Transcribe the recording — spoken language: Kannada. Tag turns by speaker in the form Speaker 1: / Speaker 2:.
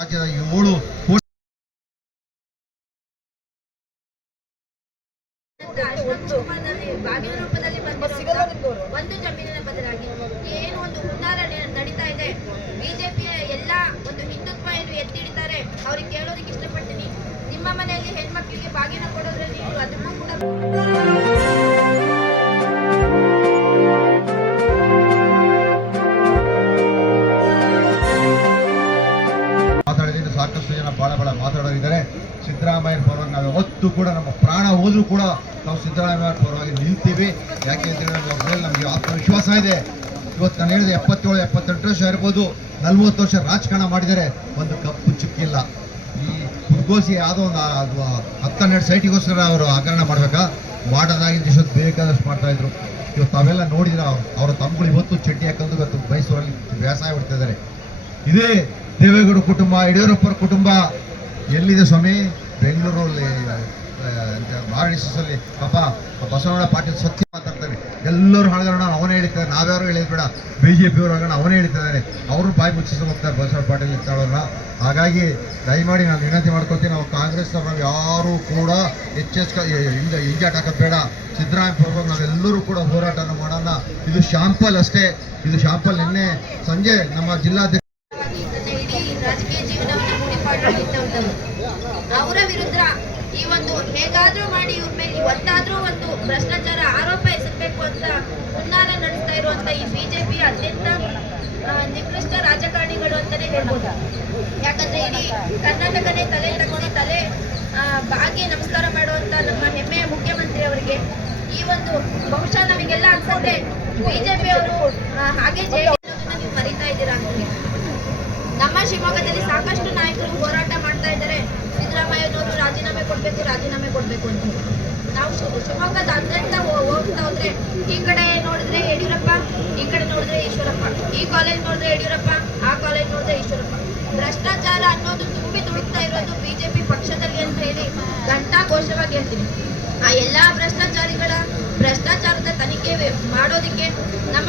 Speaker 1: ರಾಜ್ಯದ ಏಳು ಬಾಗಿಲ
Speaker 2: ರೂಪದಲ್ಲಿ ಒಂದು ಜಮೀನಿನ ಬದಲಾಗಿ ಏನು ಒಂದು ಹುನ್ನಾರ ನಡೀತಾ ಇದೆ. ಬಿಜೆಪಿಯ ಎಲ್ಲ ಒಂದು ಹಿಂದುತ್ವ ಏನು ಎತ್ತಿ ಹಿಡಿತಾರೆ ಅವ್ರಿಗೆ ಕೇಳೋದಕ್ಕೆ ಇಷ್ಟಪಡ್ತೀನಿ. ನಿಮ್ಮ ಮನೆಯಲ್ಲಿ ಹೆಣ್ಮಕ್ಳಿಗೆ ಬಾಗಿನ ಕೊಡೋದ್ರಲ್ಲಿ ಅದನ್ನು ಕೂಡ
Speaker 1: ಮಾತಾಡೋರಿದ್ದಾರೆ ಸಿದ್ದರಾಮಯ್ಯ ಪರವಾಗಿ ನಾವು ಯಾವತ್ತೂ ಕೂಡ ನಮ್ಮ ಪ್ರಾಣ ಹೋದರೂ ಕೂಡ ನಾವು ಸಿದ್ದರಾಮಯ್ಯ ಪರವಾಗಿ ನಿಲ್ತೀವಿ. ಯಾಕೆ ಅಂತೇಳಿ ನಮ್ಗೆ ನಮಗೆ ಆತ್ಮವಿಶ್ವಾಸ ಇದೆ. ಇವತ್ತು ನಾನು ಹೇಳಿದೆ ಎಪ್ಪತ್ತೇಳು, ಎಪ್ಪತ್ತೆಂಟು ವರ್ಷ ಇರ್ಬೋದು, ನಲ್ವತ್ತು ವರ್ಷ ರಾಜಕಾರಣ ಮಾಡಿದರೆ ಒಂದು ಕಪ್ಪು ಚುಕ್ಕಿಲ್ಲ ಈ ಕುಡ್ಗೋಸಿ ಯಾವುದೋ ಒಂದು ಹತ್ತನ್ನೆರಡು ಸೈಟಿಗೋಸ್ಕರ ಅವರು ಹಗರಣ ಮಾಡಬೇಕಾ? ಮಾಡೋದಾಗಿ ಇಷ್ಟೊತ್ತು ಬೇಕಾದಷ್ಟು ಮಾಡ್ತಾ ಇದ್ರು. ಇವತ್ತು ತಾವೆಲ್ಲ ನೋಡಿದ್ರೆ ಅವರ ತಮ್ಮಗಳು ಇವತ್ತು ಚಡ್ಡಿ ಹಾಕೊಂಡು ಇವತ್ತು ಮೈಸೂರಲ್ಲಿ ಬಿಡ್ತಾ ಇದ್ದಾರೆ. ಇದೇ ದೇವೇಗೌಡ ಕುಟುಂಬ ಯಡಿಯೂರಪ್ಪರ ಕುಟುಂಬ ಎಲ್ಲಿದೆ ಸ್ವಾಮಿ? ಬೆಂಗಳೂರಲ್ಲಿ ಮಹಾರಾಷ್ಟ್ರದಲ್ಲಿ ಪಾಪ ಬಸವಣ್ಣ ಪಾಟೀಲ್ ಸತ್ಯ ಮಾತಾಡ್ತಾರೆ. ಎಲ್ಲರೂ ಹಳಗಣ, ಅವನೇ ಹೇಳ್ತಾರೆ ನಾವ್ಯಾರು ಹೇಳಿದ್ ಬೇಡ. ಬಿ ಜೆ ಪಿ ಹಳಗಣ, ಅವನೇ ಹೇಳ್ತಿದ್ದಾರೆ ಅವರು ಬಾಯಿ ಮುಚ್ಚಿಸಿ ಹೋಗ್ತಾರೆ ಬಸವಣ್ಣ ಪಾಟೀಲ್ ಇರ್ತಾಳಲ್ಲ ಹಾಗಾಗಿ ದಯಮಾಡಿ ನಾನು ವಿನಂತಿ ಮಾಡ್ಕೊತೀನಿ ನಾವು ಕಾಂಗ್ರೆಸ್ ನಾವು ಯಾರು ಕೂಡ ಎಚ್ ಎಸ್ ಹಿಂಜ ಹಿಂಜಾಟ ಹಾಕೋದು ಬೇಡ. ಸಿದ್ದರಾಮಯ್ಯ ನಾವೆಲ್ಲರೂ ಕೂಡ ಹೋರಾಟನ ಮಾಡೋಣ. ಇದು ಶಾಂಪಲ್ ಅಷ್ಟೇ. ಇದು ಶಾಂಪಲ್ ನಿನ್ನೆ ಸಂಜೆ ನಮ್ಮ ಜಿಲ್ಲಾಧ್ಯಕ್ಷ
Speaker 2: ಅವರ ವಿರುದ್ಧ ಈ ಒಂದು ಹೇಗಾದ್ರೂ ಮಾಡಿ ಇವ್ರ ಮೇಲೆ ಒಂದಾದ್ರೂ ಒಂದು ಭ್ರಷ್ಟಾಚಾರ ಆರೋಪ ಎಸಗಬೇಕು ಅಂತ ಹುನ್ನಾರ ನಡೆಸ್ತಾ ಇರುವಂತ ಈ ಬಿಜೆಪಿ ಅತ್ಯಂತ ನಿಕೃಷ್ಟ ರಾಜಕಾರಣಿಗಳು ಅಂತಾನೆ ಹೇಳ್ಬೋದು. ಯಾಕಂದ್ರೆ ಇಡೀ ಕರ್ನಾಟಕನೇ ತಲೆ ತಗೊಂಡು ತಲೆ ಬಾಗಿ ನಮಸ್ಕಾರ ಮಾಡುವಂತ ನಮ್ಮ ಹೆಮ್ಮೆಯ ಮುಖ್ಯಮಂತ್ರಿ ಅವರಿಗೆ ಈ ಒಂದು ಬಹುಶಃ ನಮಗೆಲ್ಲ ಅನ್ಸುತ್ತೆ ಬಿಜೆಪಿ ಅವರು ಹಾಗೆ ಜೆಡಿಎಸ್ ನೀವು ಮರಿತಾ ಇದ್ದೀರಾ ನಮ್ಮ ಶಿವಮೊಗ್ಗದಲ್ಲಿ ಸಾಕಷ್ಟು ನಾಯಕರು ಹೋರಾಟ ಮಾಡ್ತಾ ಇದ್ದಾರೆ ಸಿದ್ದರಾಮಯ್ಯನವರು ರಾಜೀನಾಮೆ ಕೊಡಬೇಕು, ರಾಜೀನಾಮೆ ಕೊಡಬೇಕು ಅಂತ ನಾವು ಶಿವಮೊಗ್ಗದ ಹೋ- ಹೋಗ್ತಾ ಹೋದ್ರೆ ಈ ಕಡೆ ನೋಡಿದ್ರೆ ಯಡಿಯೂರಪ್ಪ, ಈ ಕಡೆ ನೋಡಿದ್ರೆ ಈಶ್ವರಪ್ಪ, ಈ ಕಾಲೇಜ್ ನೋಡಿದ್ರೆ ಯಡಿಯೂರಪ್ಪ, ಆ ಕಾಲೇಜ್ ನೋಡಿದ್ರೆ ಈಶ್ವರಪ್ಪ. ಭ್ರಷ್ಟಾಚಾರ ಅನ್ನೋದು ತುಂಬಿ ತುಳುಕ್ತಾ ಇರೋದು ಬಿಜೆಪಿ ಪಕ್ಷದಲ್ಲಿ ಅಂತ ಹೇಳಿ ಘಂಟಾ ಘೋಷವಾಗಿ ಹೇಳ್ತೀನಿ. ಆ ಎಲ್ಲಾ ಭ್ರಷ್ಟಾಚಾರಿಗಳ ಭ್ರಷ್ಟಾಚಾರದ ತನಿಖೆ ಮಾಡೋದಕ್ಕೆ ನಮ್ಮ